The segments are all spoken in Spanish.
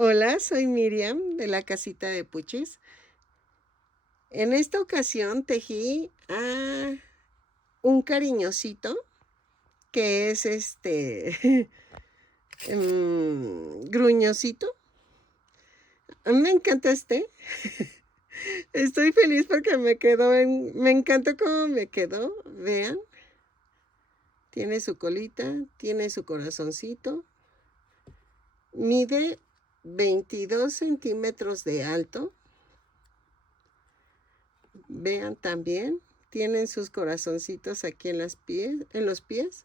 Hola, soy Miriam de la casita de Puchis. En esta ocasión tejí un cariñosito que es gruñosito. A mí me encanta Estoy feliz porque me encantó cómo me quedó. Vean, tiene su colita, tiene su corazoncito. Mide 22 centímetros de alto. Vean también, tienen sus corazoncitos aquí en los pies.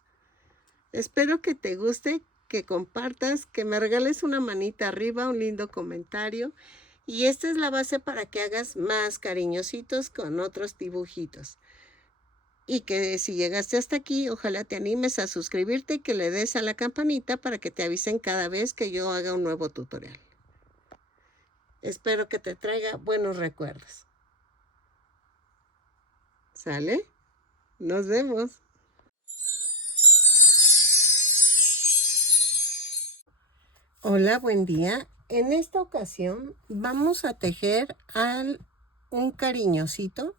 Espero que te guste, que compartas, que me regales una manita arriba, un lindo comentario. Y esta es la base para que hagas más cariñositos con otros dibujitos. Y que si llegaste hasta aquí, ojalá te animes a suscribirte y que le des a la campanita para que te avisen cada vez que yo haga un nuevo tutorial. Espero que te traiga buenos recuerdos. ¿Sale? Nos vemos. Hola, buen día. En esta ocasión vamos a tejer un cariñosito.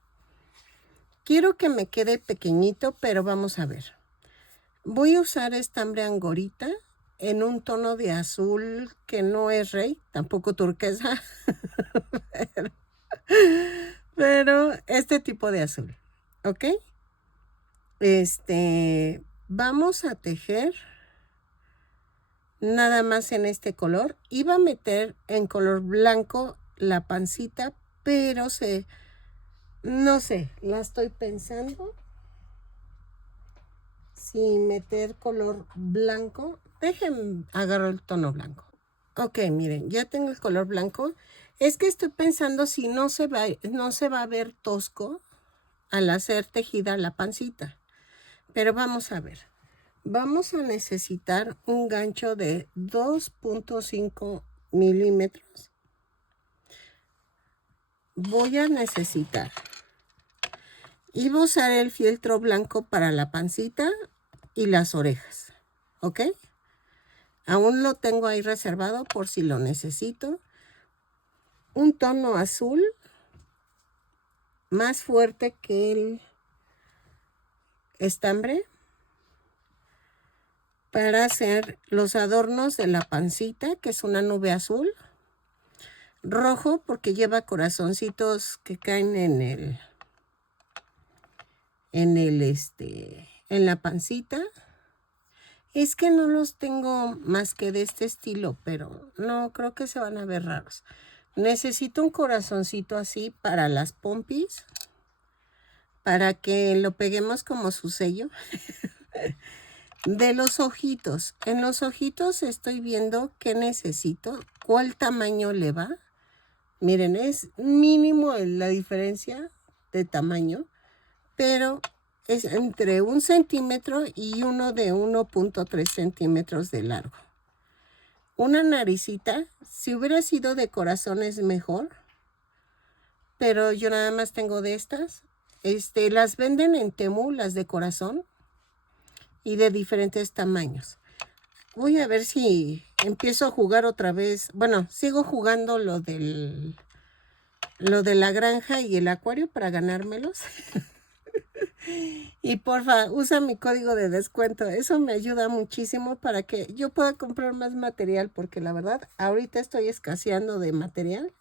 Quiero que me quede pequeñito, pero vamos a ver. Voy a usar estambre angorita en un tono de azul que no es rey, tampoco turquesa, pero este tipo de azul, ¿ok? Vamos a tejer nada más en este color. Iba a meter en color blanco la pancita, pero no sé, la estoy pensando. Si meter color blanco, déjenme agarrar el tono blanco. Ok, miren, ya tengo el color blanco. Es que estoy pensando si no se va a ver tosco al hacer tejida la pancita. Pero vamos a ver. Vamos a necesitar un gancho de 2.5 milímetros. Voy a necesitar. Iba a usar el fieltro blanco para la pancita y las orejas. ¿Ok? Aún lo tengo ahí reservado por si lo necesito. Un tono azul más fuerte que el estambre para hacer los adornos de la pancita, que es una nube azul. Rojo porque lleva corazoncitos que caen en la pancita. Es que no los tengo más que de este estilo, pero no creo que se van a ver raros. Necesito un corazoncito así para las pompis, para que lo peguemos como su sello. De los ojitos. En los ojitos estoy viendo qué necesito, cuál tamaño le va. Miren, es mínimo la diferencia de tamaño, pero es entre 1 centímetro y uno de 1.3 centímetros de largo. Una naricita, si hubiera sido de corazón es mejor, pero yo nada más tengo de estas. Las venden en Temu, las de corazón, y de diferentes tamaños. Voy a ver si empiezo a jugar otra vez. Bueno, sigo jugando lo de la granja y el acuario para ganármelos. Y porfa, usa mi código de descuento. Eso me ayuda muchísimo para que yo pueda comprar más material, porque la verdad, ahorita estoy escaseando de material,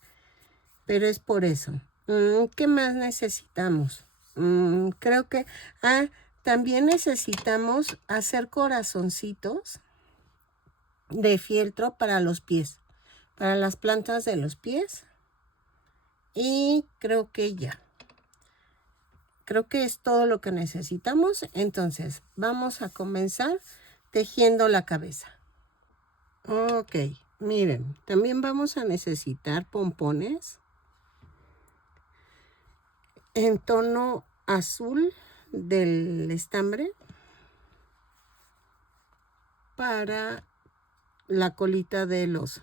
pero es por eso. ¿Qué más necesitamos? Creo que... también necesitamos hacer corazoncitos de fieltro para los pies, para las plantas de los pies. Y creo que ya. Creo que es todo lo que necesitamos. Entonces, vamos a comenzar tejiendo la cabeza. Ok, miren, también vamos a necesitar pompones en tono azul del estambre para la colita del oso.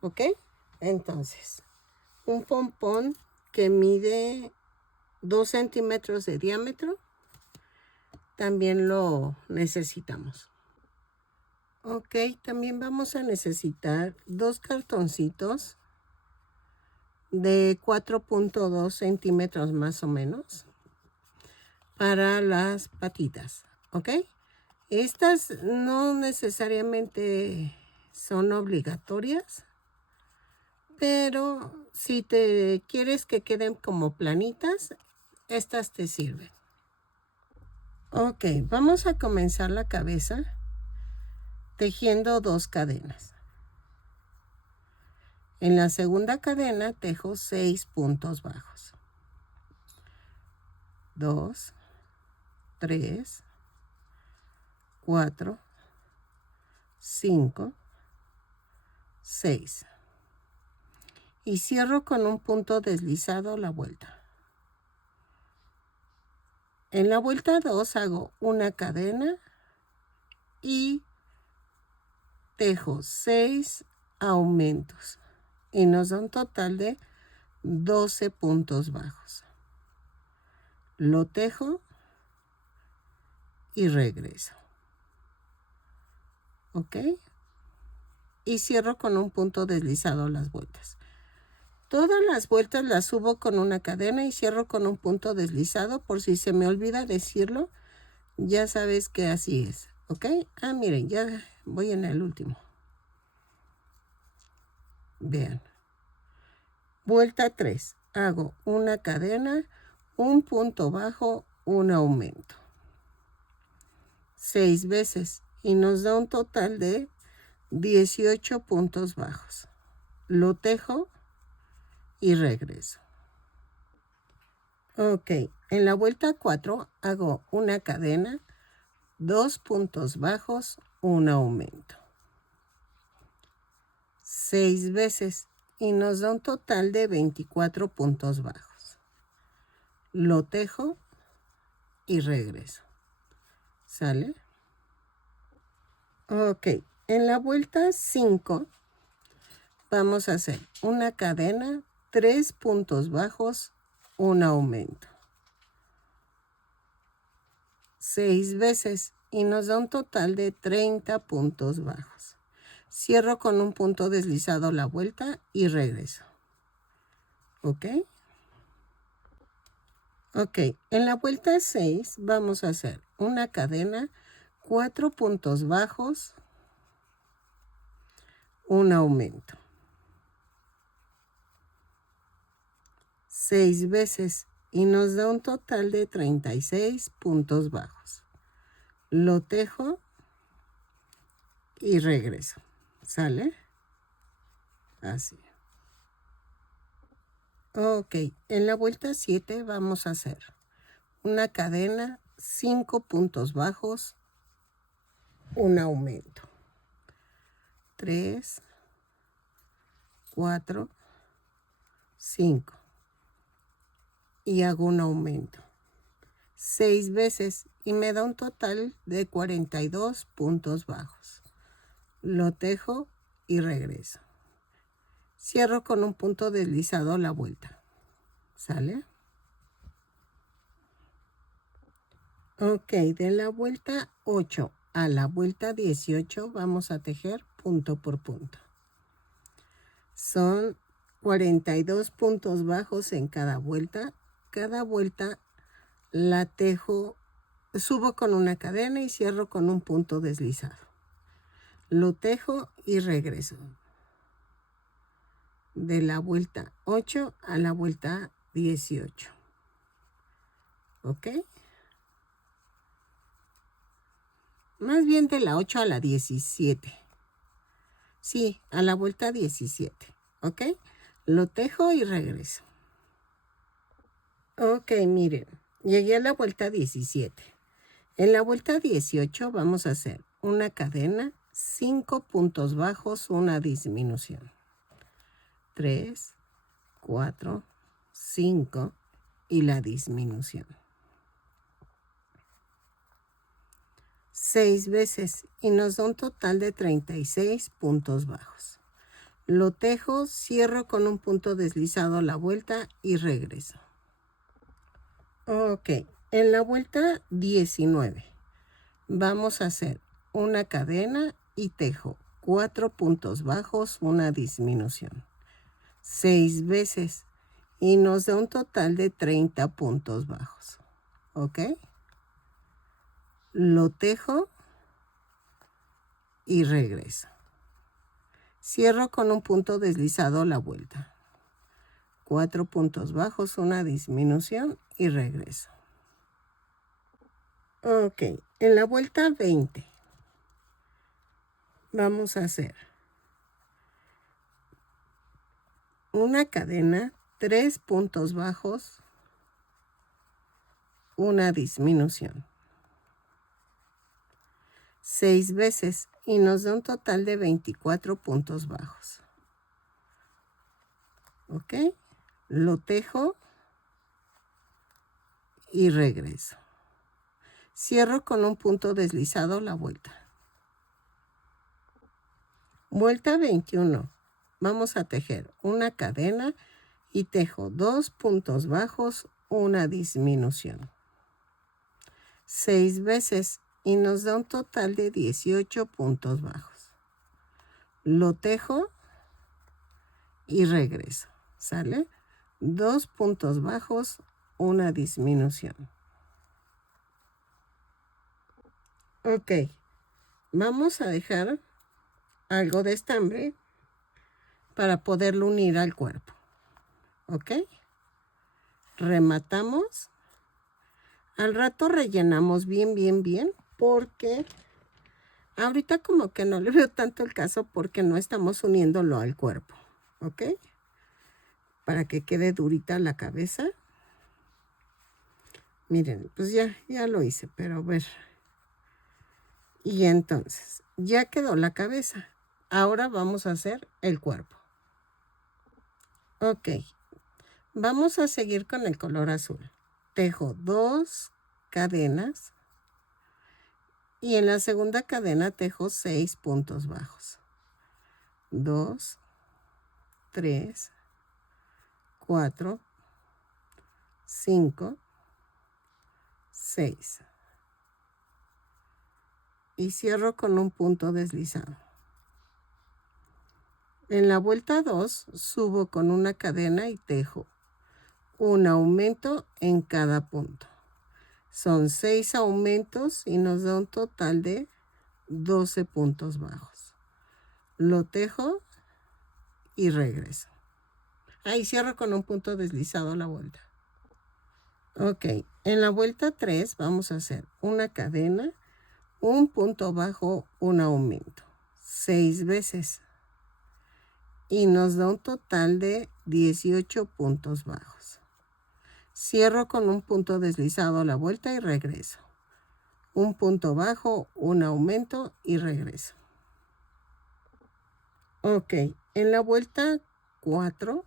¿Ok? Entonces, un pompón que mide 2 centímetros de diámetro, también lo necesitamos. Ok, también vamos a necesitar 2 cartoncitos de 4.2 centímetros más o menos para las patitas, ¿ok? Estas no necesariamente son obligatorias, pero si te quieres que queden como planitas, estas te sirven. Ok, vamos a comenzar la cabeza tejiendo 2 cadenas. En la segunda cadena tejo 6 puntos bajos. 2, 3, 4, 5, 6. Y cierro con un punto deslizado la vuelta. En la vuelta 2 hago una cadena y tejo 6 aumentos. Y nos da un total de 12 puntos bajos. Lo tejo y regreso. ¿Ok? Y cierro con un punto deslizado las vueltas. Todas las vueltas las subo con una cadena y cierro con un punto deslizado. Por si se me olvida decirlo, ya sabes que así es. ¿Ok? Ah, miren, ya voy en el último. Vean. Vuelta 3. Hago una cadena, un punto bajo, un aumento. 6 veces y nos da un total de 18 puntos bajos. Lo tejo y regreso. Ok, en la vuelta 4 hago una cadena, 2 puntos bajos, un aumento. 6 veces y nos da un total de 24 puntos bajos. Lo tejo y regreso. ¿Sale? Ok, en la vuelta 5 vamos a hacer una cadena, 3 puntos bajos, un aumento. 6 veces y nos da un total de 30 puntos bajos. Cierro con un punto deslizado la vuelta y regreso. ¿Ok? Ok, en la vuelta 6 vamos a hacer una cadena, 4 puntos bajos, un aumento. 6 veces y nos da un total de 36 puntos bajos. Lo tejo y regreso. ¿Sale? Así. Ok, en la vuelta 7 vamos a hacer una cadena, 5 puntos bajos, un aumento. 3, 4, 5. Y hago un aumento. 6 veces y me da un total de 42 puntos bajos. Lo tejo y regreso. Cierro con un punto deslizado la vuelta. ¿Sale? Ok, de la vuelta 8 a la vuelta 18 vamos a tejer punto por punto. Son 42 puntos bajos en cada vuelta. Cada vuelta la tejo, subo con una cadena y cierro con un punto deslizado. Lo tejo y regreso. De la vuelta 8 a la vuelta 18. ¿Ok? Más bien de la 8 a la 17. Sí, a la vuelta 17. ¿Ok? Lo tejo y regreso. Ok, miren. Llegué a la vuelta 17. En la vuelta 18 vamos a hacer una cadena, 5 puntos bajos, una disminución. 3, 4, 5 y la disminución. 6 veces y nos da un total de 36 puntos bajos. Lo tejo, cierro con un punto deslizado la vuelta y regreso. Ok, en la vuelta 19 vamos a hacer una cadena y tejo 4 puntos bajos, una disminución. 6 veces y nos da un total de 30 puntos bajos. ¿Ok? Lo tejo y regreso. Cierro con un punto deslizado la vuelta. 4 puntos bajos, una disminución y regreso. Ok, en la vuelta 20 vamos a hacer una cadena, 3 puntos bajos, una disminución. 6 veces y nos da un total de 24 puntos bajos. ¿Ok? Lo tejo y regreso. Cierro con un punto deslizado la vuelta. Vuelta 21. Vamos a tejer una cadena y tejo 2 puntos bajos, una disminución. 6 veces y nos da un total de 18 puntos bajos. Lo tejo y regreso. ¿Sale? 2 puntos bajos, una disminución. Ok, vamos a dejar algo de estambre para poderlo unir al cuerpo. ¿Ok? Rematamos. Al rato rellenamos bien, porque ahorita como que no le veo tanto el caso porque no estamos uniéndolo al cuerpo. ¿Ok? Para que quede durita la cabeza. Miren, pues ya lo hice, pero a ver. Y entonces, ya quedó la cabeza. Ahora vamos a hacer el cuerpo. Ok. Vamos a seguir con el color azul. Tejo 2 cadenas. Y en la segunda cadena tejo 6 puntos bajos. 2, 3, 4, 5, 6. Y cierro con un punto deslizado. En la vuelta 2 subo con una cadena y tejo un aumento en cada punto. Son 6 aumentos y nos da un total de 12 puntos bajos. Lo tejo y regreso. Ahí cierro con un punto deslizado la vuelta. Ok, en la vuelta 3 vamos a hacer una cadena, un punto bajo, un aumento. 6 veces. Y nos da un total de 18 puntos bajos. Cierro con un punto deslizado la vuelta y regreso. Un punto bajo, un aumento y regreso. Ok, en la vuelta 4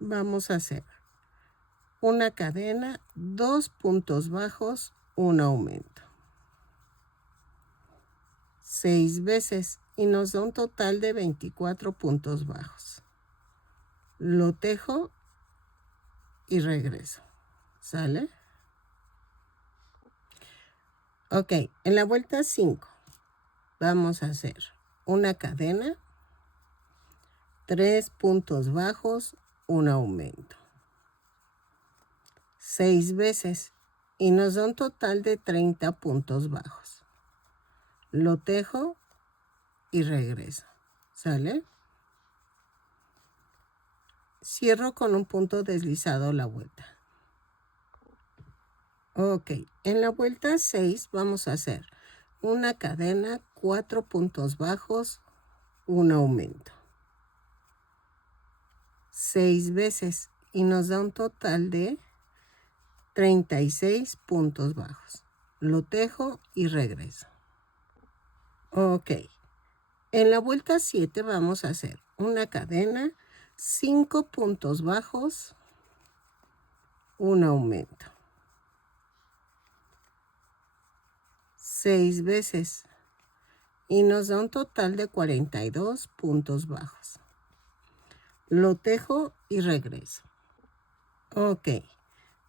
vamos a hacer una cadena, 2 puntos bajos, un aumento. 6 veces y nos da un total de 24 puntos bajos. Lo tejo y regreso. ¿Sale? Ok, en la vuelta 5 vamos a hacer una cadena, 3 puntos bajos, un aumento. 6 veces y nos da un total de 30 puntos bajos. Lo tejo y regreso. ¿Sale? Cierro con un punto deslizado la vuelta. Ok, en la vuelta 6 vamos a hacer una cadena, 4 puntos bajos, un aumento. 6 veces y nos da un total de 36 puntos bajos. Lo tejo y regreso. Ok, en la vuelta 7 vamos a hacer una cadena, 5 puntos bajos, un aumento. 6 veces y nos da un total de 42 puntos bajos. Lo tejo y regreso. Ok,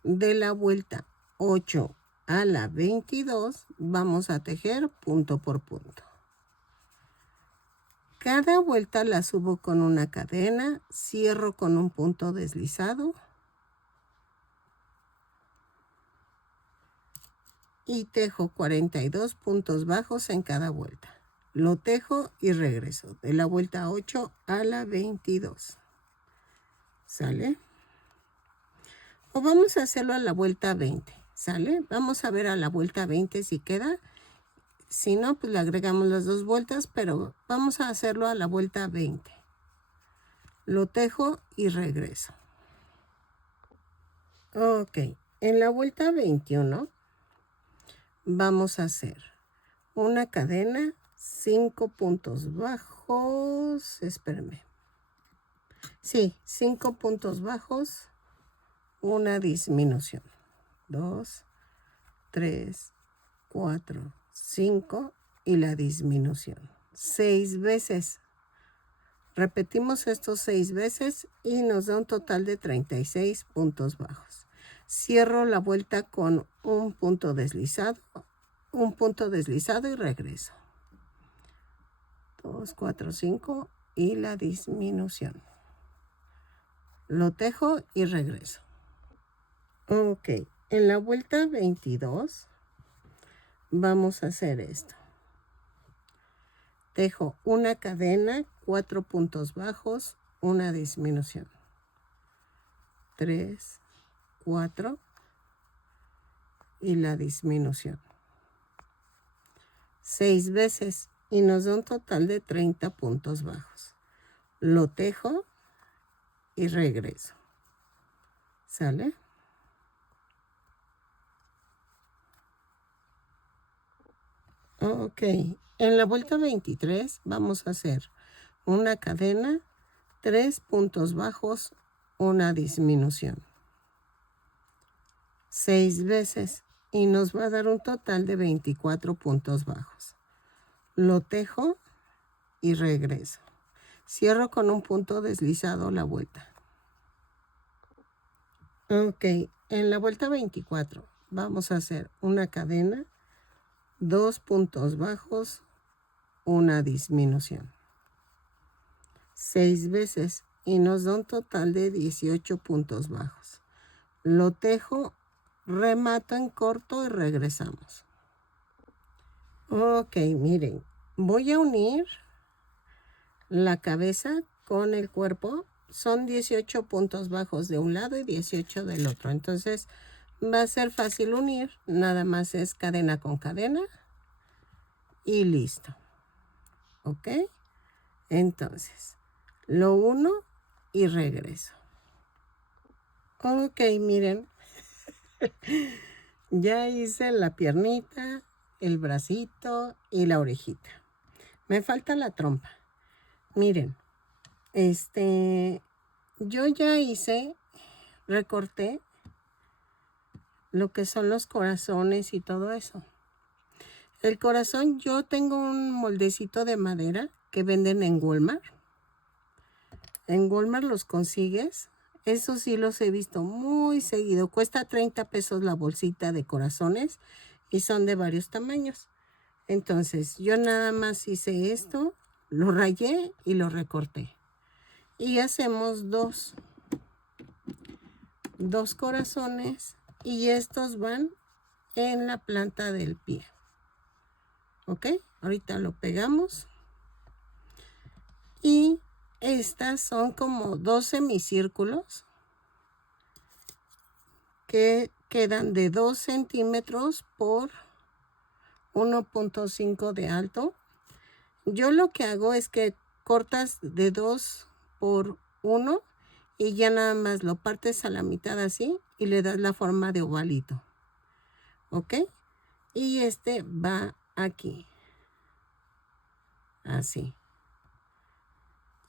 de la vuelta 8 a la 22 vamos a tejer punto por punto. Cada vuelta la subo con una cadena, cierro con un punto deslizado y tejo 42 puntos bajos en cada vuelta. Lo tejo y regreso de la vuelta 8 a la 22. ¿Sale? O vamos a hacerlo a la vuelta 20. ¿Sale? Vamos a ver a la vuelta 20 si queda. Si no, pues le agregamos las 2 vueltas, pero vamos a hacerlo a la vuelta 20. Lo tejo y regreso. Ok, en la vuelta 21 vamos a hacer una cadena, 5 puntos bajos, espérenme. Sí, 5 puntos bajos, una disminución. 2, 3, 4, 5 y la disminución. 6 veces. Repetimos estos 6 veces y nos da un total de 36 puntos bajos. Cierro la vuelta con un punto deslizado y regreso. 2, 4, 5 y la disminución. Lo tejo y regreso. Ok, en la vuelta 22 vamos a hacer esto. Tejo una cadena, 4 puntos bajos, una disminución. 3, 4 y la disminución. 6 veces y nos da un total de 30 puntos bajos. Lo tejo y regreso. ¿Sale? Ok, en la vuelta 23 vamos a hacer una cadena, 3 puntos bajos, una disminución. 6 veces y nos va a dar un total de 24 puntos bajos. Lo tejo y regreso. Cierro con un punto deslizado la vuelta. Ok, en la vuelta 24 vamos a hacer una cadena, 2 puntos bajos, una disminución. 6 veces y nos da un total de 18 puntos bajos. Lo tejo, remato en corto y regresamos. Ok, miren, voy a unir la cabeza con el cuerpo. Son 18 puntos bajos de un lado y 18 del otro. Entonces va a ser fácil unir. Nada más es cadena con cadena y listo. Ok, entonces lo uno y regreso. Ok, miren. Ya hice la piernita, el bracito y la orejita. Me falta la trompa. Miren, yo ya recorté lo que son los corazones y todo eso. El corazón, yo tengo un moldecito de madera que venden en Walmart. En Walmart los consigues. Eso sí los he visto muy seguido. Cuesta 30 pesos la bolsita de corazones y son de varios tamaños. Entonces, yo nada más hice esto, lo rayé y lo recorté. Y hacemos dos corazones y estos van en la planta del pie. ¿Ok? Ahorita lo pegamos. Y estas son como 2 semicírculos que quedan de 2 centímetros por 1.5 de alto. Yo lo que hago es que cortas de 2 por 1 y ya nada más lo partes a la mitad así y le das la forma de ovalito. ¿Ok? Y este va aquí. Así.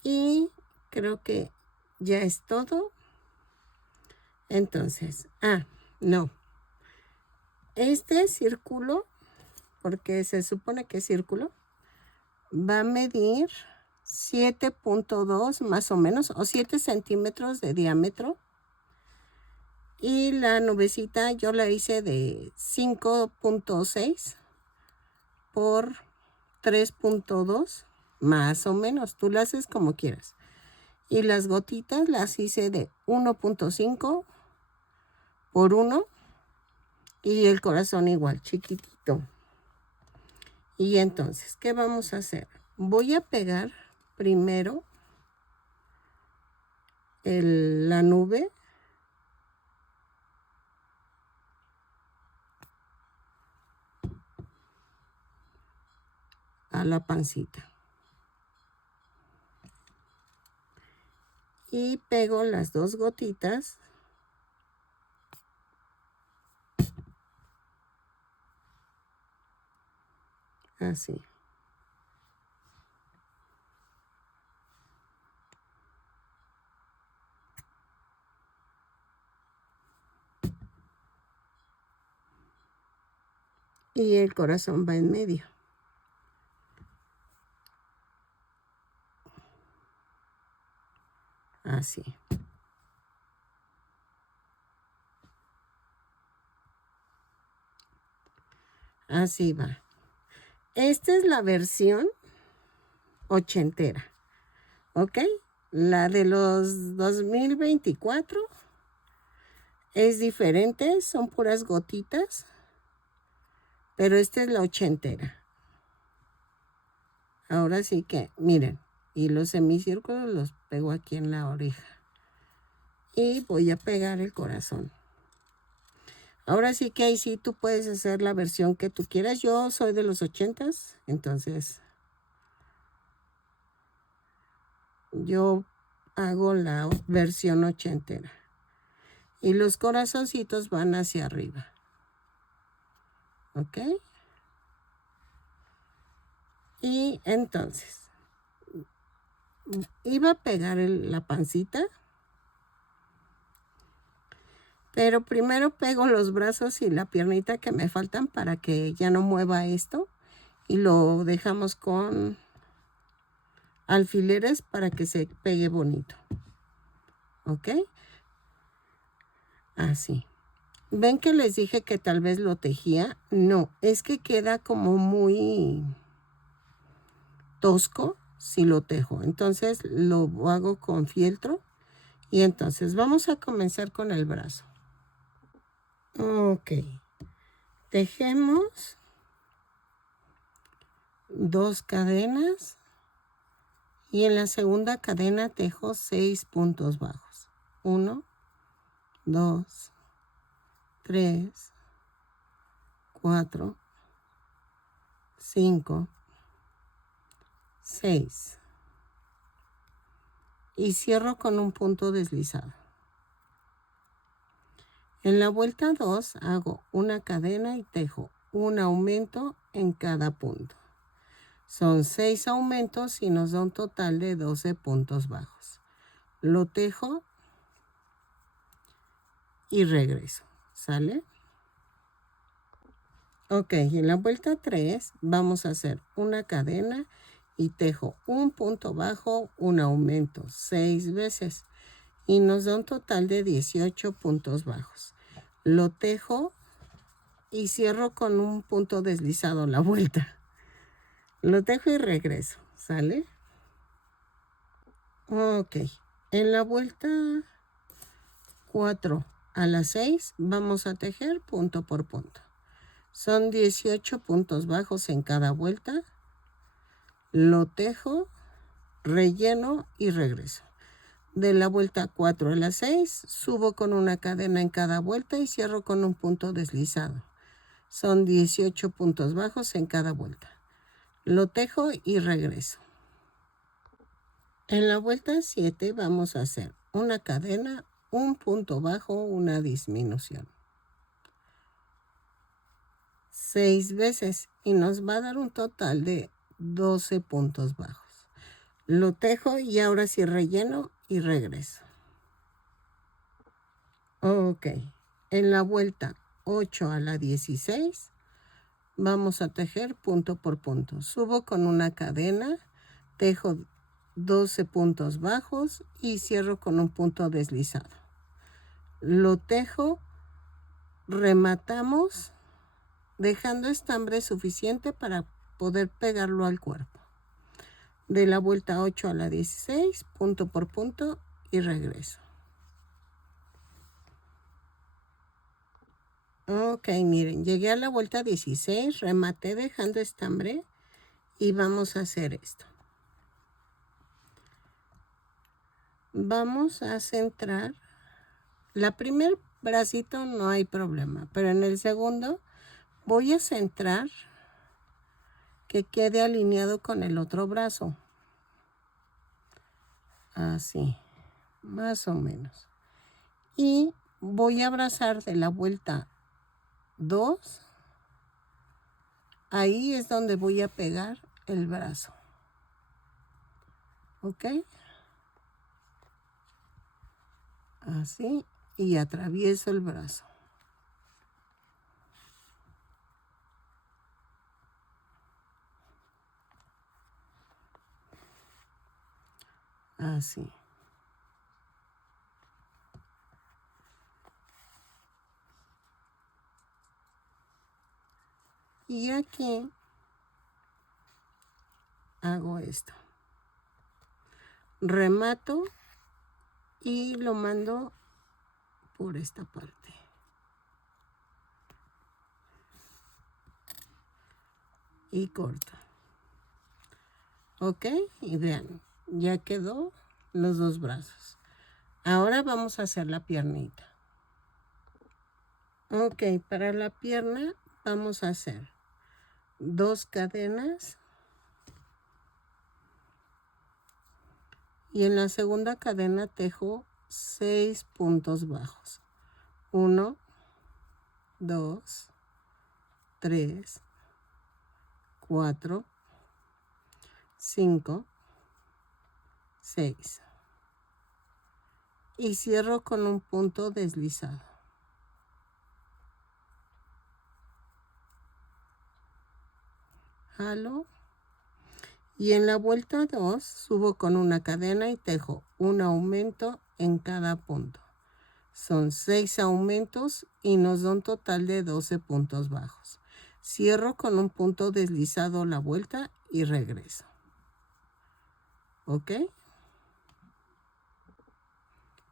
Y creo que ya es todo. Entonces, no. Este círculo, porque se supone que es círculo, va a medir 7.2 más o menos, o 7 centímetros de diámetro. Y la nubecita yo la hice de 5.6 por 3.2, más o menos. Tú la haces como quieras. Y las gotitas las hice de 1.5 por 1. Y el corazón igual, chiquitito. Y entonces, ¿qué vamos a hacer? Voy a pegar primero la nube a la pancita. Y pego las 2 gotitas. Así. Y el corazón va en medio. Así. Así va. Esta es la versión ochentera. ¿Ok? La de los 2024 es diferente, son puras gotitas. Pero esta es la ochentera. Ahora sí que, miren, y los semicírculos los pego aquí en la oreja. Y voy a pegar el corazón. Ahora sí que ahí sí tú puedes hacer la versión que tú quieras. Yo soy de los 80s, entonces yo hago la versión ochentera. Y los corazoncitos van hacia arriba. ¿Ok? Y entonces, iba a pegar la pancita. Pero primero pego los brazos y la piernita que me faltan para que ya no mueva esto. Y lo dejamos con alfileres para que se pegue bonito. ¿Ok? Así. ¿Ven que les dije que tal vez lo tejía? No, es que queda como muy tosco si lo tejo. Entonces lo hago con fieltro. Y entonces vamos a comenzar con el brazo. Ok. Tejemos 2 cadenas. Y en la segunda cadena tejo 6 puntos bajos. 1, 2, 3, 4, 5, 6. Y cierro con un punto deslizado. En la vuelta 2 hago una cadena y tejo un aumento en cada punto. Son 6 aumentos y nos da un total de 12 puntos bajos. Lo tejo y regreso. ¿Sale? Ok, en la vuelta 3 vamos a hacer una cadena y tejo un punto bajo, un aumento 6 veces y nos da un total de 18 puntos bajos. Lo tejo y cierro con un punto deslizado la vuelta. Lo tejo y regreso, ¿sale? Ok, en la vuelta 4 a la 6 vamos a tejer punto por punto. Son 18 puntos bajos en cada vuelta. Lo tejo, relleno y regreso. De la vuelta 4 a la 6, subo con una cadena en cada vuelta y cierro con un punto deslizado. Son 18 puntos bajos en cada vuelta. Lo tejo y regreso. En la vuelta 7 vamos a hacer una cadena, un punto bajo, una disminución. 6 veces y nos va a dar un total de 12 puntos bajos. Lo tejo y ahora sí relleno y regreso. Ok, en la vuelta 8 a la 16 vamos a tejer punto por punto. Subo con una cadena, tejo 12 puntos bajos y cierro con un punto deslizado. lo tejo, rematamos dejando estambre suficiente para poder pegarlo al cuerpo. De la vuelta 8 a la 16, punto por punto y regreso. Ok, miren, llegué a la vuelta 16, rematé dejando estambre y vamos a hacer esto. Vamos a centrar. La primer bracito no hay problema, pero en el segundo voy a centrar que quede alineado con el otro brazo. Así, más o menos. Y voy a abrazar de la vuelta 2. Ahí es donde voy a pegar el brazo. ¿Ok? Así. Y atravieso el brazo. Así. Y aquí hago esto. Remato y lo mando por esta parte. Y corto. Ok, y vean, ya quedó los dos brazos. Ahora vamos a hacer la piernita. Ok, para la pierna vamos a hacer 2 cadenas. Y en la segunda cadena tejo 6 puntos bajos. 1, 2, 3, 4, 5, 6. Y cierro con un punto deslizado. Jalo. Y en la vuelta 2 subo con una cadena y tejo un aumento en cada punto. Son 6 aumentos y nos da un total de 12 puntos bajos. Cierro con un punto deslizado la vuelta y regreso. ¿Ok?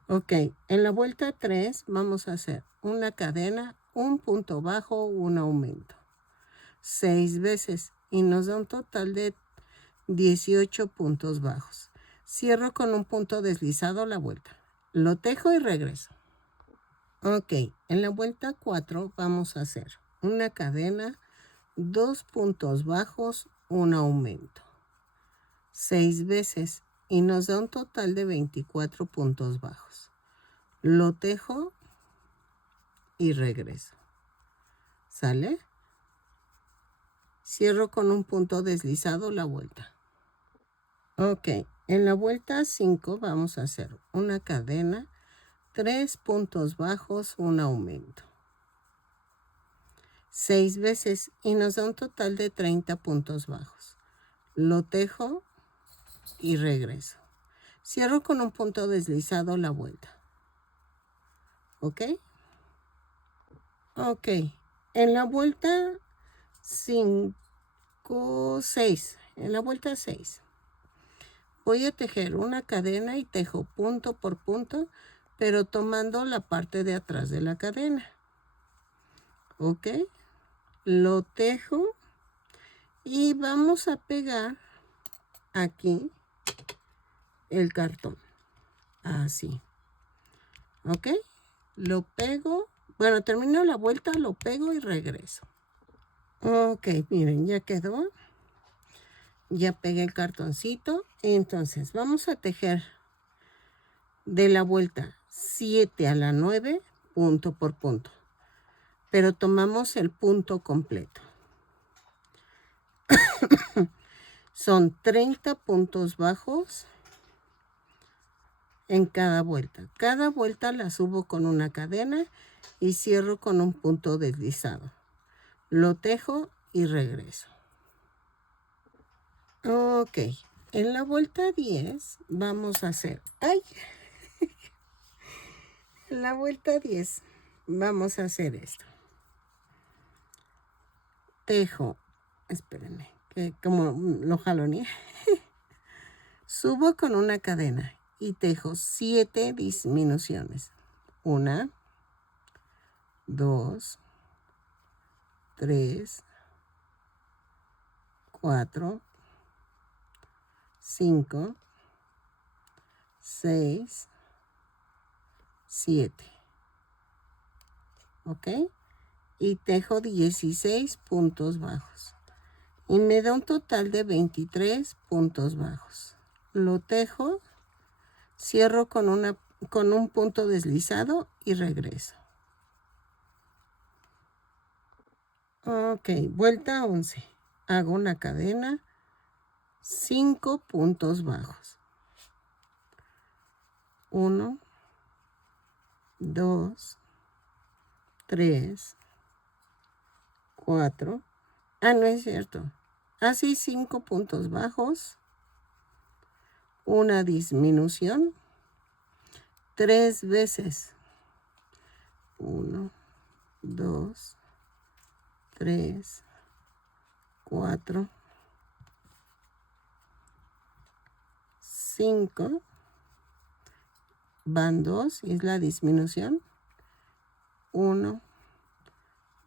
Ok, en la vuelta 3 vamos a hacer una cadena, un punto bajo, un aumento. 6 veces y nos da un total de 18 puntos bajos. Cierro con un punto deslizado la vuelta. Lo tejo y regreso. Ok, en la vuelta 4 vamos a hacer una cadena, 2 puntos bajos, un aumento. 6 veces y nos da un total de 24 puntos bajos. Lo tejo y regreso. ¿Sale? Cierro con un punto deslizado la vuelta. Ok, en la vuelta 5 vamos a hacer una cadena, 3 puntos bajos, un aumento. 6 veces y nos da un total de 30 puntos bajos. Lo tejo y regreso. Cierro con un punto deslizado la vuelta. ¿Ok? Ok. En la vuelta 5, 6. En la vuelta 6. Voy a tejer una cadena y tejo punto por punto, pero tomando la parte de atrás de la cadena. ¿Ok? Lo tejo y vamos a pegar aquí el cartón. Así. ¿Ok? Lo pego. Bueno, termino la vuelta, lo pego y regreso. Ok, miren, ya quedó. Ya pegué el cartoncito. Entonces, vamos a tejer de la vuelta 7 a la 9, punto por punto. Pero tomamos el punto completo. Son 30 puntos bajos en cada vuelta. Cada vuelta la subo con una cadena y cierro con un punto deslizado. Lo tejo y regreso. Ok, en la vuelta 10 vamos a hacer... ¡Ay! La vuelta 10. Vamos a hacer esto. Tejo, espérenme, que como lo jaloneé. Subo con una cadena y tejo 7 disminuciones. 1, 2, 3, 4, 5, 6, 7. ¿Ok? Y tejo 16 puntos bajos. Y me da un total de 23 puntos bajos. Lo tejo, cierro con un punto deslizado y regreso. Ok, vuelta 11. Hago una cadena, 5 puntos bajos. 1, 2, 3, 4. Ah, no es cierto. Así 5 puntos bajos. Una disminución. 3 veces. 1, 2, 3, 4, 5. Van 2 y es la disminución. 1,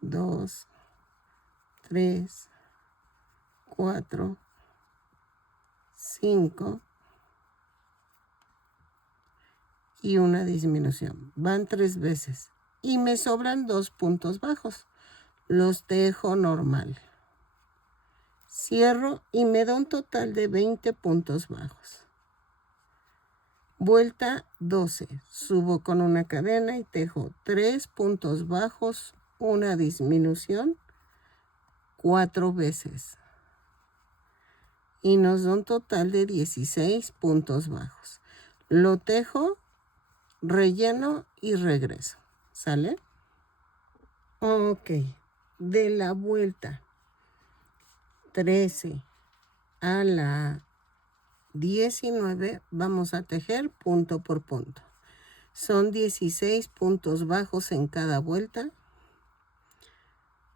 2, 3, 4, 5 y una disminución. Van 3 veces y me sobran 2 puntos bajos. Los tejo normal. Cierro y me da un total de 20 puntos bajos. Vuelta 12. Subo con una cadena y tejo 3 puntos bajos, una disminución, 4 veces. Y nos da un total de 16 puntos bajos. Lo tejo, relleno y regreso. ¿Sale? Ok. De la vuelta 13 a la 19 vamos a tejer punto por punto. Son 16 puntos bajos en cada vuelta.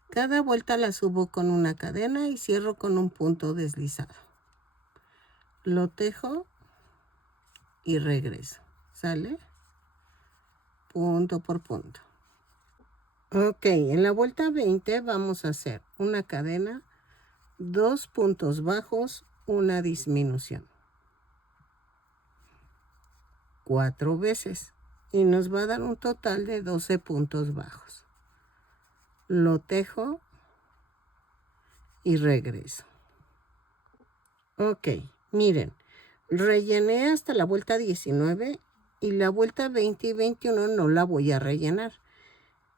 Cada vuelta la subo con una cadena y cierro con un punto deslizado. Lo tejo y regreso. ¿Sale? Punto por punto. Ok, en la vuelta 20 vamos a hacer una cadena, 2 puntos bajos, una disminución. 4 veces. Y nos va a dar un total de 12 puntos bajos. Lo tejo y regreso. Ok, miren, rellené hasta la vuelta 19 y la vuelta 20 y 21 no la voy a rellenar.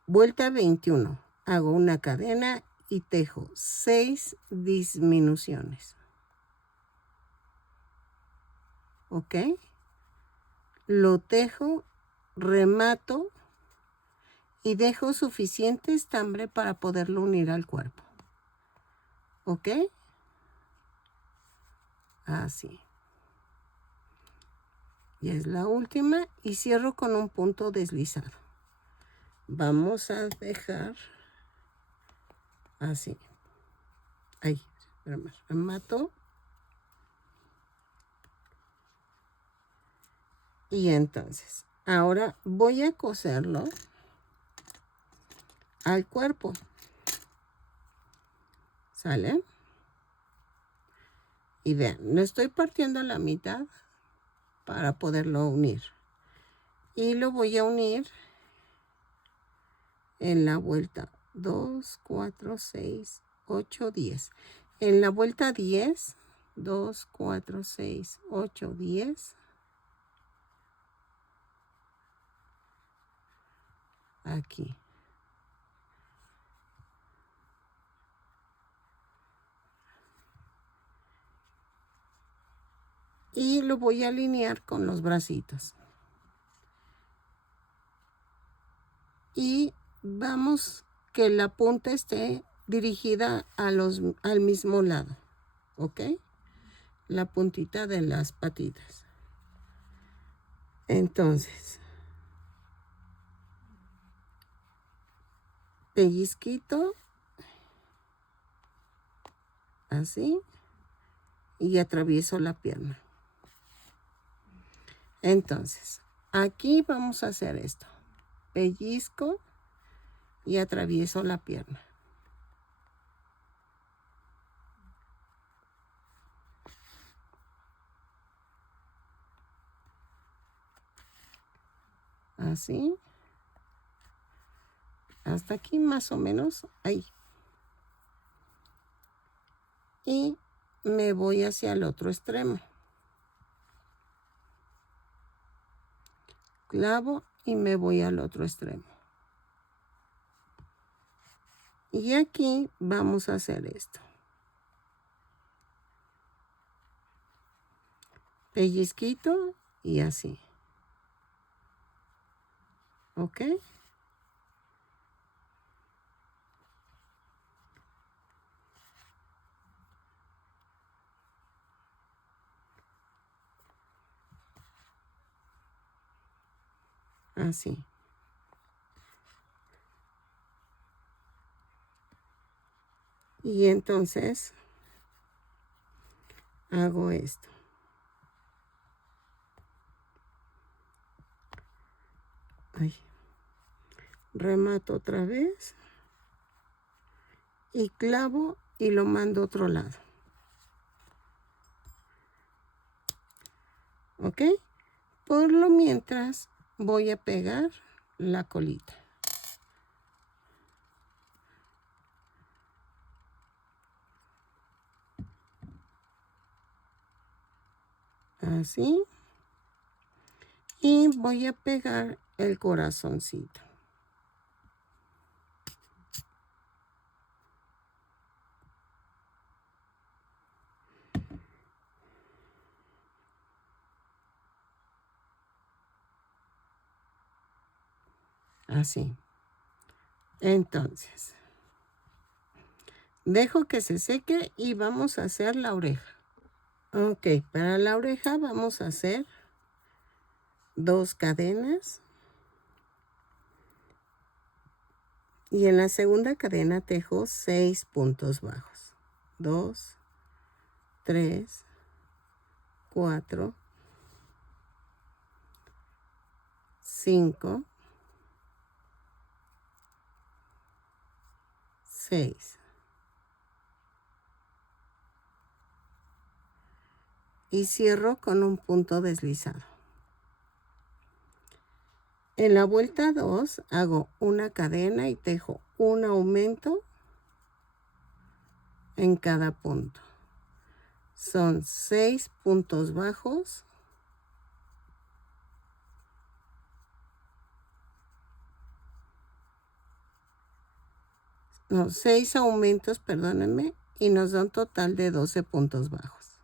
Vuelta 21, hago una cadena y tejo 6 disminuciones. ¿Ok? Lo tejo, remato y dejo suficiente estambre para poderlo unir al cuerpo. ¿Ok? Así. Y es la última y cierro con un punto deslizado. Vamos a dejar así. Ahí, espérame, remato. Y entonces, ahora voy a coserlo al cuerpo. ¿Sale? Y vean, lo estoy partiendo a la mitad para poderlo unir. Y lo voy a unir en la vuelta 2, 4, 6, 8, 10. En la vuelta 10, 2, 4, 6, 8, 10. Aquí. Y lo voy a alinear con los bracitos. Y vamos que la punta esté dirigida al mismo lado. ¿Ok? La puntita de las patitas. Entonces, pellizquito, así, y atravieso la pierna. Entonces, aquí vamos a hacer esto. Pellizco y atravieso la pierna. Así. Hasta aquí más o menos, ahí. Y me voy hacia el otro extremo. Clavo y me voy al otro extremo. Y aquí vamos a hacer esto. Pellizquito y así. ¿Ok? Así. Y entonces hago esto. Ay. Remato otra vez. Y clavo y lo mando a otro lado. ¿Ok? Por lo mientras voy a pegar la colita. Así. Y voy a pegar el corazoncito. Así. Entonces, dejo que se seque y vamos a hacer la oreja. Ok, para la oreja vamos a hacer 2 cadenas. Y en la segunda cadena tejo 6 puntos bajos. 2, 3, 4, 5, 6. Y cierro con un punto deslizado. En la vuelta 2 hago una cadena y tejo un aumento en cada punto. Son 6 puntos bajos. No, 6 aumentos, perdónenme, y nos da un total de 12 puntos bajos.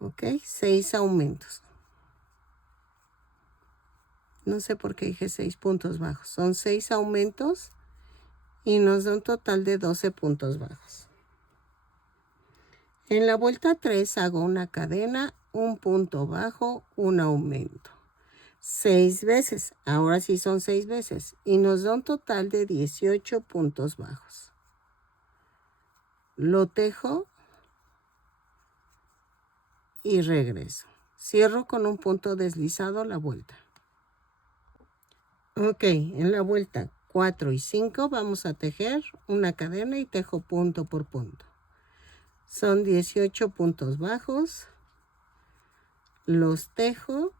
¿Ok? 6 aumentos. No sé por qué dije 6 puntos bajos. Son 6 aumentos y nos da un total de 12 puntos bajos. En la vuelta 3 hago una cadena, un punto bajo, un aumento. 6 veces. Ahora sí son 6 veces. Y nos da un total de 18 puntos bajos. Lo tejo y regreso. Cierro con un punto deslizado la vuelta. Ok, en la vuelta 4 y 5 vamos a tejer una cadena y tejo punto por punto. Son 18 puntos bajos. Los tejo.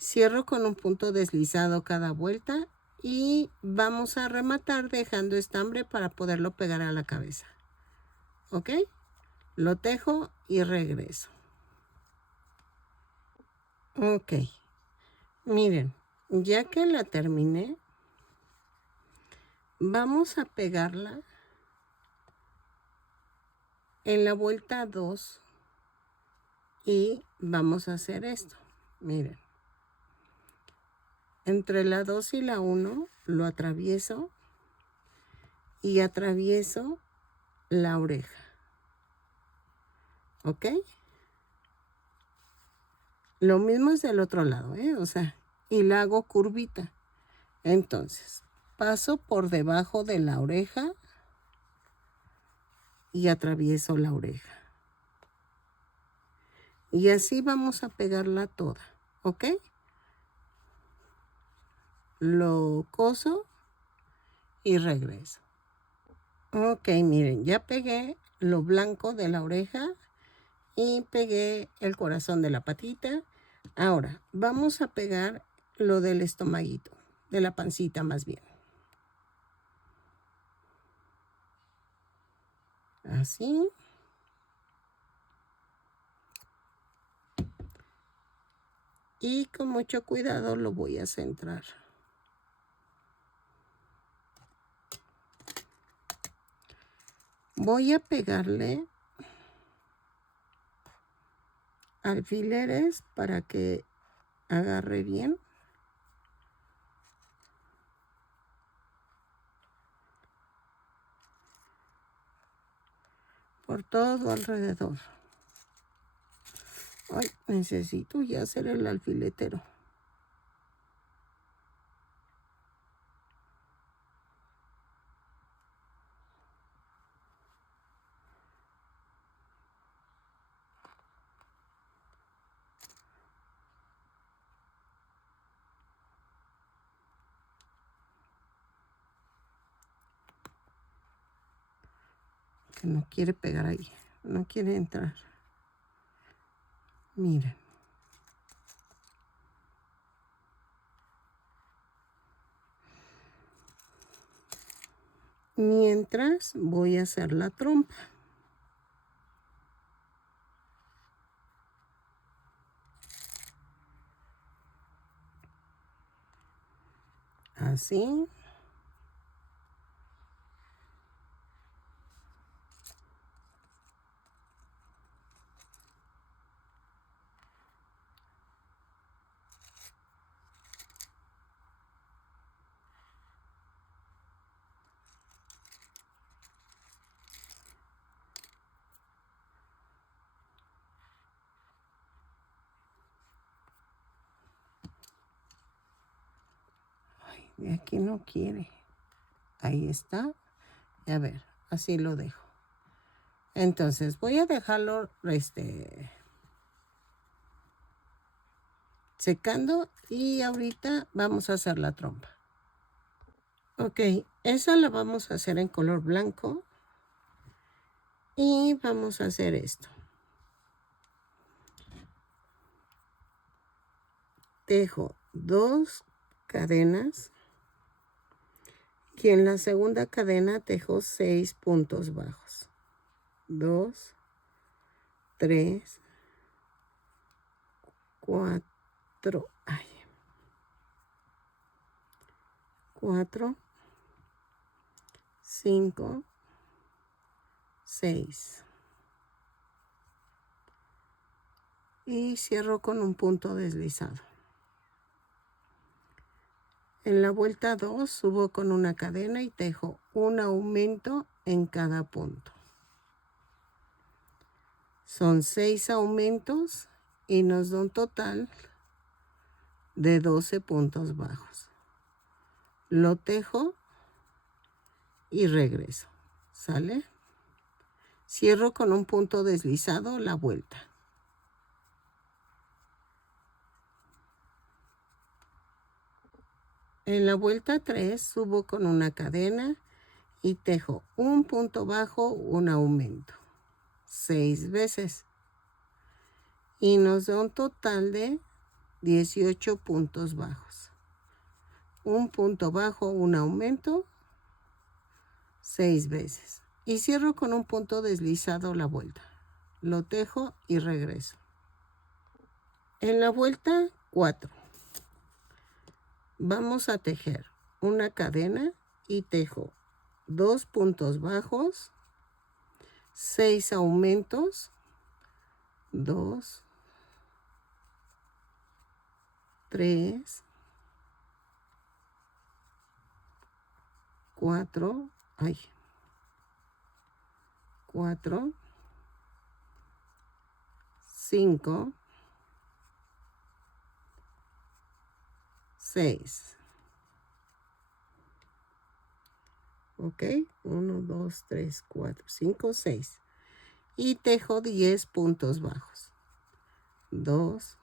Cierro con un punto deslizado cada vuelta y vamos a rematar dejando estambre para poderlo pegar a la cabeza. ¿Ok? Lo tejo y regreso. Ok. Miren, ya que la terminé, vamos a pegarla en la vuelta 2 y vamos a hacer esto. Miren. Entre la 2 y la 1 lo atravieso y atravieso la oreja. ¿Ok? Lo mismo es del otro lado, ¿eh? O sea, y la hago curvita. Entonces, paso por debajo de la oreja y atravieso la oreja. Y así vamos a pegarla toda, ¿ok? Lo coso y regreso. Ok, miren, ya pegué lo blanco de la oreja y pegué el corazón de la patita. Ahora, vamos a pegar lo del estomaguito, de la pancita más bien. Así. Y con mucho cuidado lo voy a centrar. Voy a pegarle alfileres para que agarre bien. Por todo alrededor. Ay, necesito ya hacer el alfiletero. Que no quiere pegar ahí. No quiere entrar. Miren. Mientras voy a hacer la trompa. Así. Ay, de aquí no quiere. Ahí está. A ver, así lo dejo. Entonces voy a dejarlo secando y ahorita vamos a hacer la trompa. Ok, esa la vamos a hacer en color blanco y vamos a hacer esto. Tejo 2 cadenas y en la segunda cadena tejo 6 puntos bajos. 2, 3, 4, 4, 5, 6. Y cierro con un punto deslizado. En la vuelta 2 subo con una cadena y tejo un aumento en cada punto. Son 6 aumentos y nos da un total de 12 puntos bajos. Lo tejo y regreso. ¿Sale? Cierro con un punto deslizado la vuelta. En la vuelta 3 subo con una cadena y tejo un punto bajo, un aumento. 6 veces. Y nos da un total de 18 puntos bajos. Un punto bajo, un aumento, 6 veces. Y cierro con un punto deslizado la vuelta. Lo tejo y regreso. En la vuelta 4 vamos a tejer una cadena y tejo 2 puntos bajos, 6 aumentos, 2, 3, 4, 4, 5, 6. ¿ok? 1, 2, 3, 4, 5, 6. Y tejo 10 puntos bajos. 2,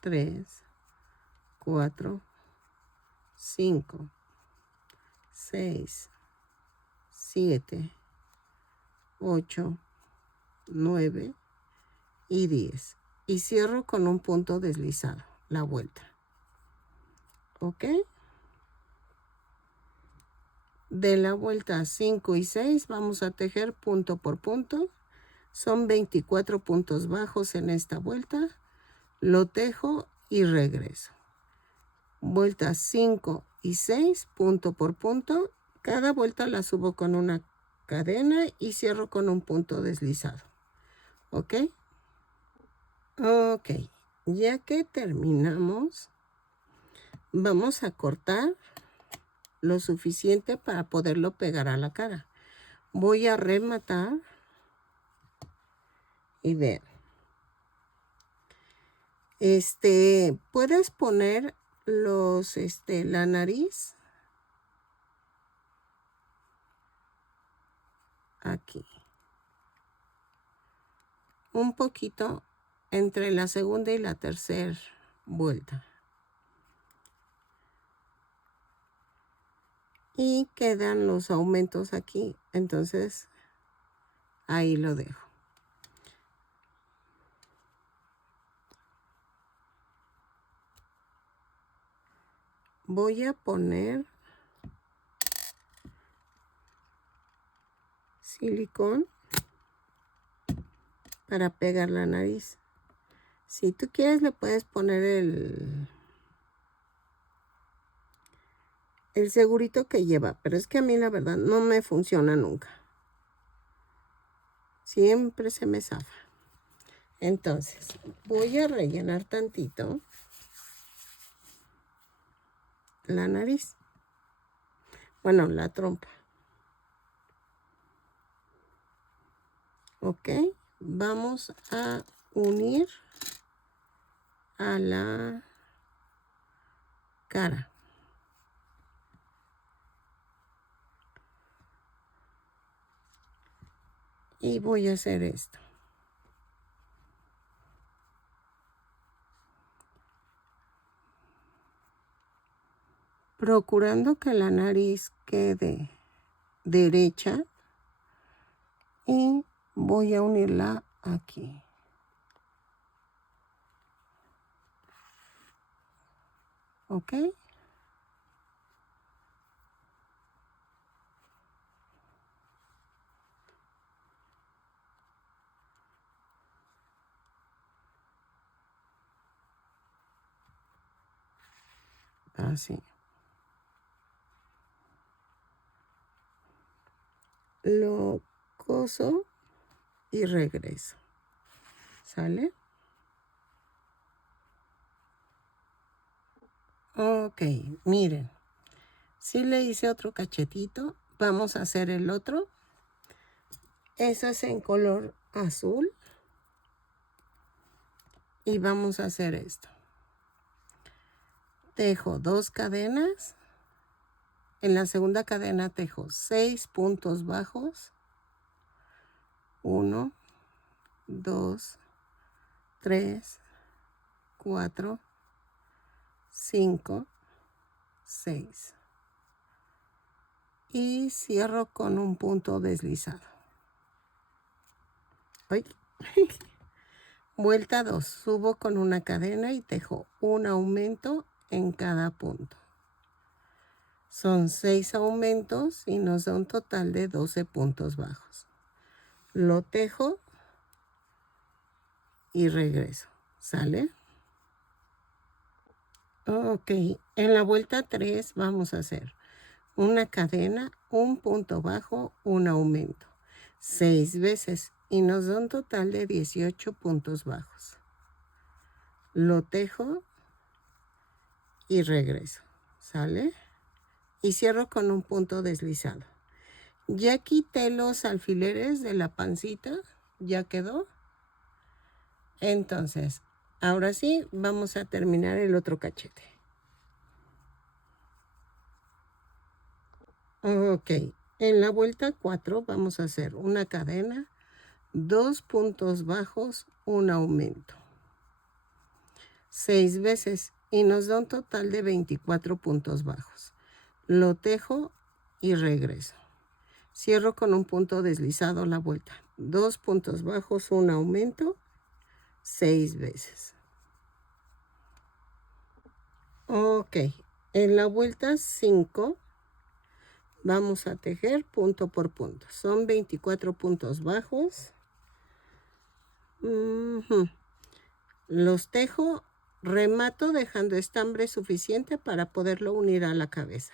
3, 4, 5, 6, 7, 8, 9 y 10. Y cierro con un punto deslizado, la vuelta. ¿Ok? De la vuelta 5 y 6 vamos a tejer punto por punto. Son 24 puntos bajos en esta vuelta. Lo tejo y regreso. Vueltas 5 y 6, punto por punto. Cada vuelta la subo con una cadena y cierro con un punto deslizado. ¿Ok? Ok. Ya que terminamos, vamos a cortar lo suficiente para poderlo pegar a la cara. Voy a rematar y ver. Puedes poner la nariz aquí. Un poquito entre la segunda y la tercera vuelta. Y quedan los aumentos aquí. Entonces, ahí lo dejo. Voy a poner silicón para pegar la nariz. Si tú quieres le puedes poner el segurito que lleva, pero es que a mí la verdad no me funciona nunca. Siempre se me zafa. Entonces, voy a rellenar tantito la nariz. Bueno, la trompa. Ok, vamos a unir a la cara. Y voy a hacer esto. Procurando que la nariz quede derecha. Y voy a unirla aquí. ¿Ok? Así. Lo coso y regreso. ¿Sale? Ok, miren. Si le hice otro cachetito, vamos a hacer el otro. Eso es en color azul. Y vamos a hacer esto. Tejo 2 cadenas. En la segunda cadena tejo 6 puntos bajos. 1, 2, 3, 4, 5, 6. Y cierro con un punto deslizado. ¡Ay! Vuelta 2. Subo con una cadena y tejo un aumento en cada punto. Son 6 aumentos y nos da un total de 12 puntos bajos. Lo tejo y regreso. ¿Sale? Ok. En la vuelta 3 vamos a hacer una cadena, un punto bajo, un aumento. 6 veces y nos da un total de 18 puntos bajos. Lo tejo y regreso. ¿Sale? Y cierro con un punto deslizado. Ya quité los alfileres de la pancita. Ya quedó. Entonces, ahora sí, vamos a terminar el otro cachete. Ok, en la vuelta 4 vamos a hacer una cadena, 2 puntos bajos, un aumento. 6 veces y nos da un total de 24 puntos bajos. Lo tejo y regreso. Cierro con un punto deslizado la vuelta. 2 puntos bajos, un aumento, 6 veces. Ok, en la vuelta 5 vamos a tejer punto por punto. Son 24 puntos bajos. Los tejo, remato dejando estambre suficiente para poderlo unir a la cabeza.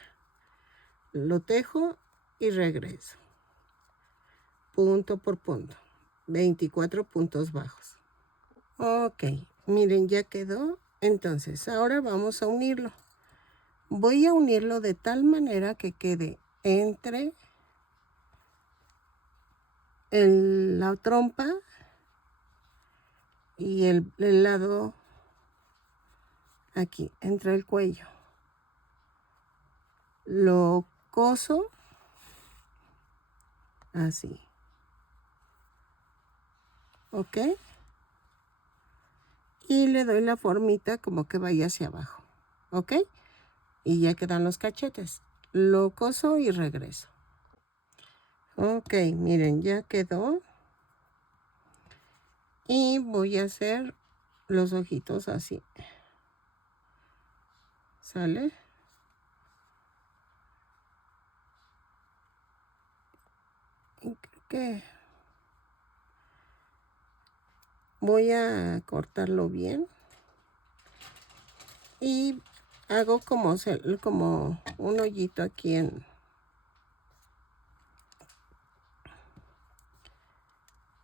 Lo tejo y regreso. Punto por punto. 24 puntos bajos. Ok, miren, ya quedó. Entonces, ahora vamos a unirlo. Voy a unirlo de tal manera que quede entre la trompa y el lado aquí, entre el cuello. Lo coso así. ¿Ok? Y le doy la formita como que vaya hacia abajo. ¿Ok? Y ya quedan los cachetes. Lo coso y regreso. Ok, miren, ya quedó. Y voy a hacer los ojitos así. ¿Sale? Y creo que voy a cortarlo bien. Y hago como un hoyito aquí en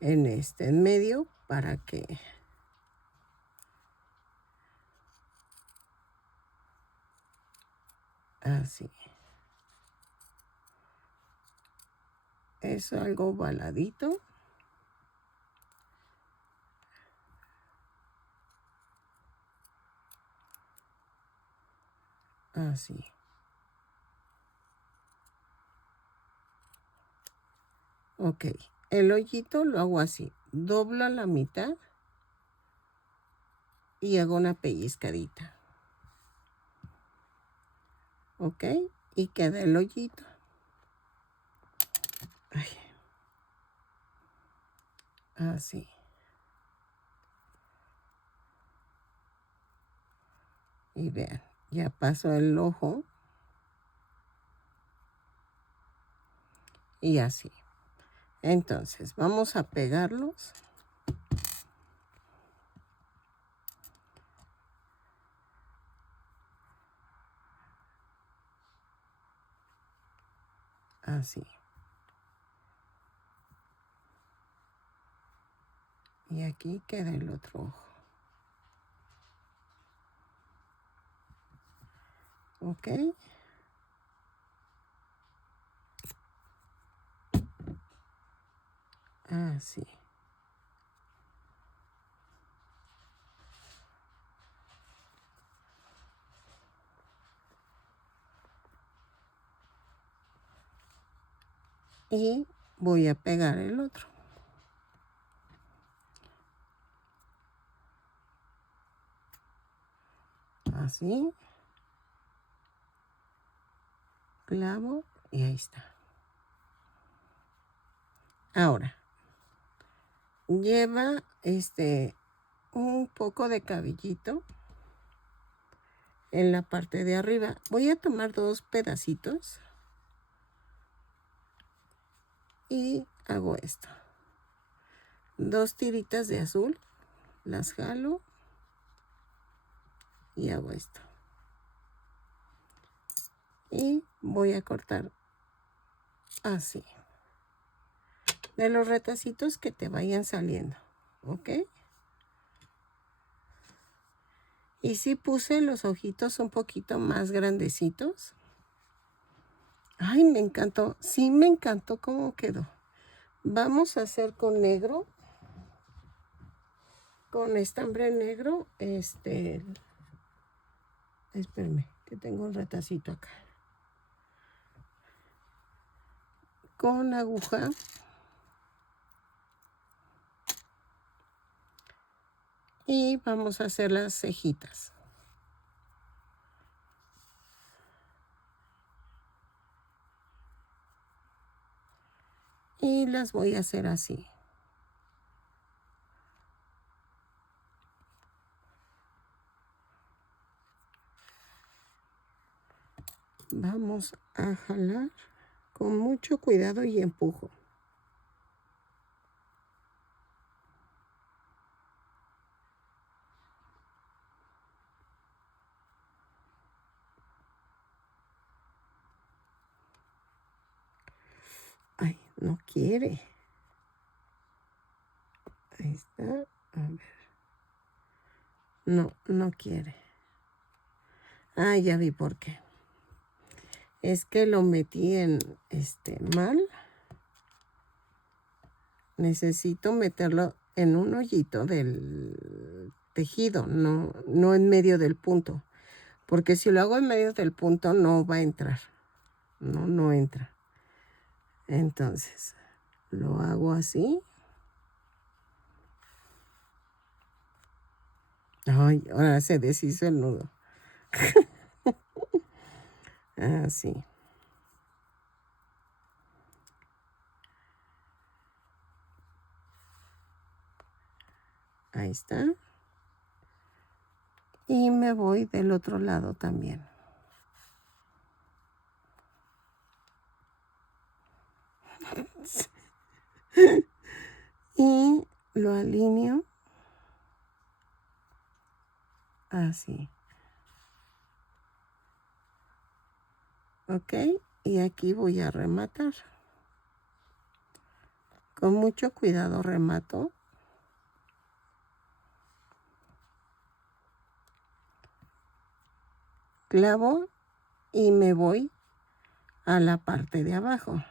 en medio para que así. Es algo baladito. Así. Ok, el hoyito lo hago así. Doblo a la mitad y hago una pellizcadita. Ok, y queda el hoyito. Ay. Así. Y vean, ya pasó el ojo. Y así. Entonces, vamos a pegarlos. Así. Y aquí queda el otro ojo. ¿Ok? Así. Y voy a pegar el otro. Así. Clavo y ahí está. Ahora, lleva un poco de cabellito en la parte de arriba. Voy a tomar 2 pedacitos y hago esto. 2 tiritas de azul, las jalo y hago esto. Y voy a cortar así. De los retacitos que te vayan saliendo, ¿ok? Y sí puse los ojitos un poquito más grandecitos. Ay, me encantó. Sí, me encantó cómo quedó. Vamos a hacer con negro. Con estambre negro. Espérame, que tengo un retacito acá. con aguja. Y vamos a hacer las cejitas. Y las voy a hacer así. Vamos a jalar con mucho cuidado y empujo. Ay, no quiere. Ahí está. A ver. No, no quiere. Ah, ya vi por qué. Es que lo metí en mal. Necesito meterlo en un hoyito del tejido, no en medio del punto. Porque si lo hago en medio del punto no va a entrar. No entra. Entonces, lo hago así. Ay, ahora se deshizo el nudo. Así. Ahí está. Y me voy del otro lado también. Y lo alineo así. Ok, y aquí voy a rematar. Con mucho cuidado remato. Clavo y me voy a la parte de abajo.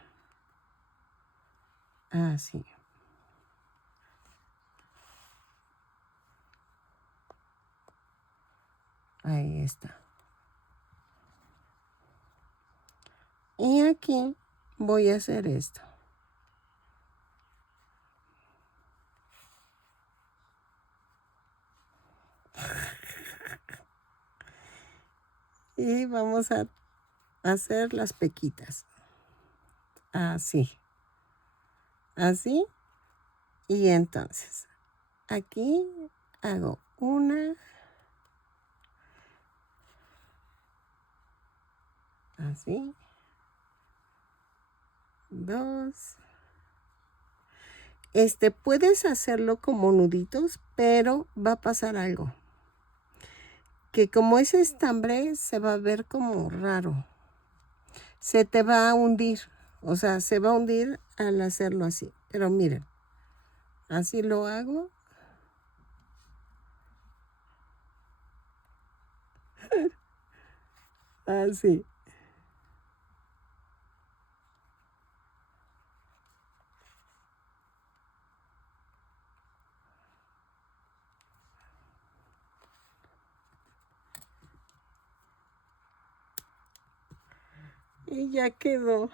Así. Ahí está. Y aquí voy a hacer esto. Y vamos a hacer las pequitas. Así. Así. Y entonces, aquí hago una. Así. 2. Puedes hacerlo como nuditos, pero va a pasar algo. Que como es estambre, se va a ver como raro. Se te va a hundir. O sea, se va a hundir al hacerlo así. Pero miren, así lo hago. Así. Y ya quedó.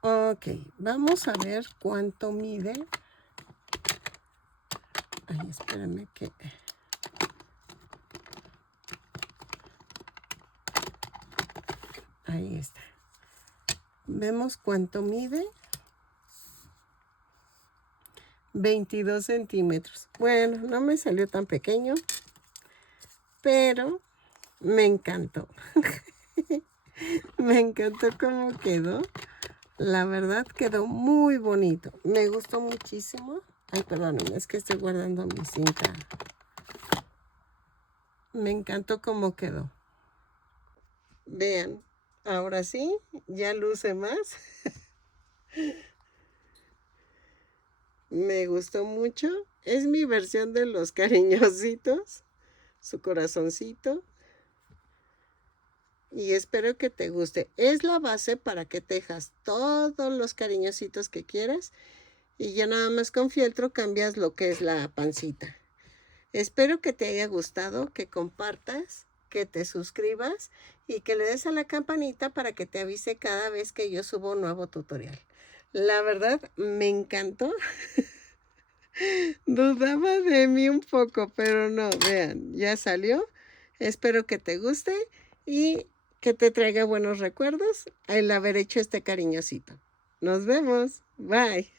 Ok, vamos a ver cuánto mide. Ay, espérame que... Ahí está. Vemos cuánto mide. 22 centímetros. Bueno, no me salió tan pequeño, pero me encantó. Me encantó cómo quedó. La verdad quedó muy bonito. Me gustó muchísimo. Ay, perdónenme, es que estoy guardando mi cinta. Me encantó cómo quedó. Vean, ahora sí, ya luce más. Me gustó mucho. Es mi versión de los cariñositos. Su corazoncito. Y espero que te guste. Es la base para que tejas todos los cariñositos que quieras. Y ya nada más con fieltro cambias lo que es la pancita. Espero que te haya gustado, que compartas, que te suscribas y que le des a la campanita para que te avise cada vez que yo subo un nuevo tutorial. La verdad, me encantó. Dudaba de mí un poco, pero no, vean, ya salió. Espero que te guste y que te traiga buenos recuerdos el haber hecho este cariñosito. Nos vemos. Bye.